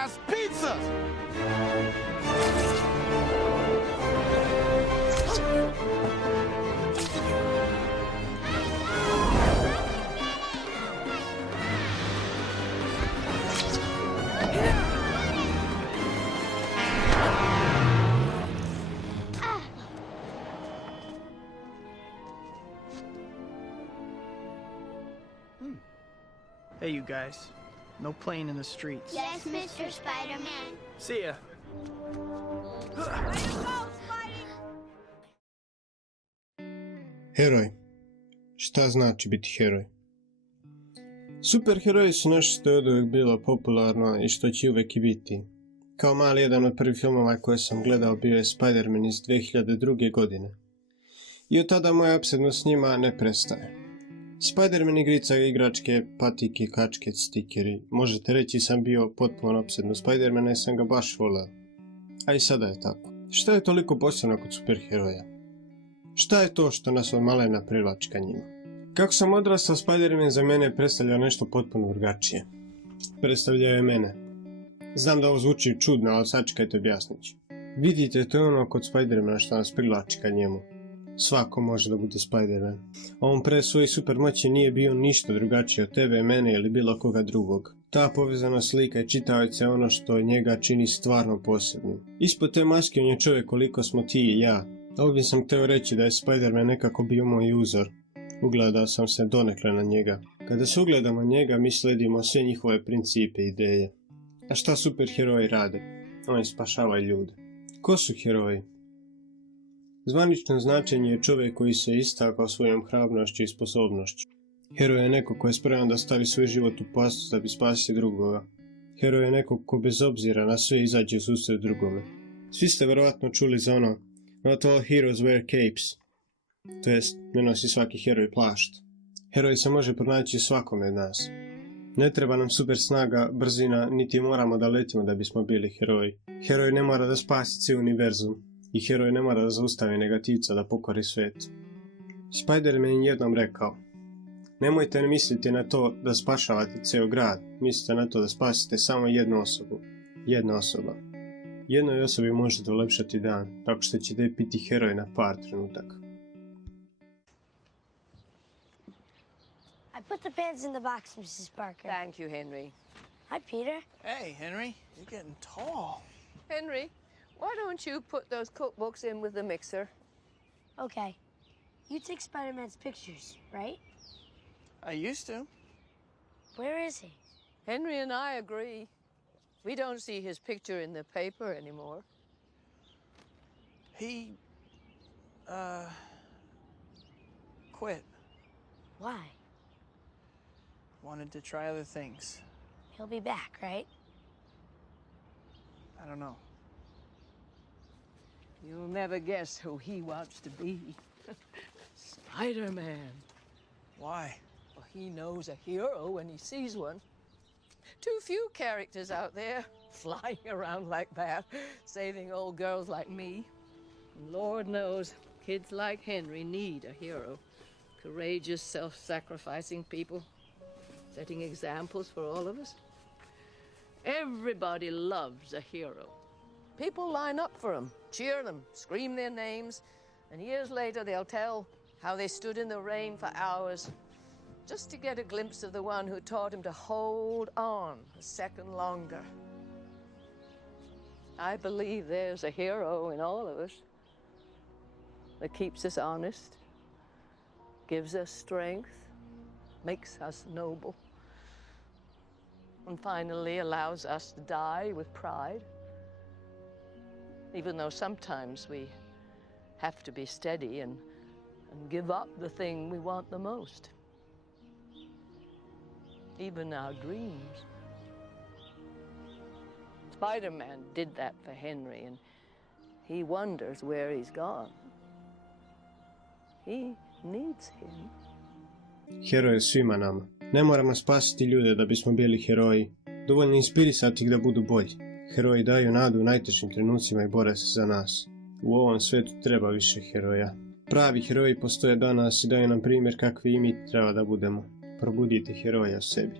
Popeyes Pizza! Hey, you guys. No playing in the streets. Yes, Mr. Spider-Man. See ya. Heroj. Šta znači biti heroj? Superheroji su nešto što je oduvijek bilo popularno i što će uvijek i biti. Kao mali jedan od prvih filmova koje sam gledao bio je Spider-Man iz 2002. godine. I od tada moja opsednost s njima ne prestaje. Spider-Man igrica, igračke, patike, kačke, stikeri. Možete reći sam bio potpuno opsedno Spider-Mana i sam ga baš voleo. A i sada je tako. Šta je toliko posebno kod superheroja? Šta je to što nas od malena privlači ka njima? Kako sam odrastao, Spider-Man za mene predstavljao nešto potpuno drugačije. Predstavljao je mene. Znam da ovo zvuči čudno, ali sačekajte, objasnit ću. Vidite, to je ono kod Spider-Mana što nas privlači ka njemu. Svako može da bude Spider-Man. On pre svojih supermoći nije bio ništa drugačije od tebe, mene ili bilo koga drugog. Ta povezana slika i čitaoca je ono što njega čini stvarno posebnim. Ispod te maske on je čovjek koliko smo ti i ja. Ovdje sam hteo reći da je Spider-Man nekako bio moj uzor. Ugledao sam se donekle na njega. Kada se ugledamo njega, mi sledimo sve njihove principe i ideje. A šta superheroji rade? Oni spašavaju ljude. Ko su heroji? Zvanično značenje je čovjek koji se istakao svojom hrabrošću i sposobnošću. Heroj je neko ko je spreman da stavi svoj život u opasnost da bi spasio drugoga. Heroj je neko ko bez obzira na sve izađe u susret drugome. Svi ste verovatno čuli za ono Not all heroes wear capes. To jest, ne nosi svaki heroj plašt. Heroj se može pronaći svakome od nas. Ne treba nam super snaga, brzina, niti moramo da letimo da bismo bili heroji. Heroj ne mora da spasi cijel univerzum. I heroj ne mora da zaustavi negativca da pokori svijet. Spider-Man jednom rekao: nemojte ne misliti na to da spašavate ceo grad, mislite na to da spasite samo jednu osobu. Jedna osoba. Jednoj osobi možete ulepšati dan, tako što ćete biti heroj na par trenutaka. I put the pants in the box, Mrs. Parker. Thank you, Henry. Hi, Peter. Hey, Henry, you're getting tall. Henry, why don't you put those cookbooks in with the mixer? Okay. You take Spider-Man's pictures, right? I used to. Where is he? Henry and I agree. We don't see his picture in the paper anymore. He, quit. Why? Wanted to try other things. He'll be back, right? I don't know. You'll never guess who he wants to be. Spider-Man. Why? Well, he knows a hero when he sees one. Too few characters out there flying around like that, saving old girls like me. And Lord knows, kids like Henry need a hero. Courageous, self-sacrificing people, setting examples for all of us. Everybody loves a hero. People line up for them, cheer them, scream their names, and years later they'll tell how they stood in the rain for hours just to get a glimpse of the one who taught him to hold on a second longer. I believe there's a hero in all of us that keeps us honest, gives us strength, makes us noble, and finally allows us to die with pride. Even though sometimes we have to be steady and give up the thing we want the most. Even our dreams. Spider-Man did that for Henry, and he wonders where he's gone. He needs him. Heroj je svima nama. Ne moramo spasiti ljude da bismo bili heroji. Dovoljno inspirisati ih da budu bolji. Heroji daju nadu u najtežim trenucima i bore se za nas. U ovom svijetu treba više heroja. Pravi heroji postoje danas i daju nam primjer kakvi i mi treba da budemo. Probudite heroja u sebi.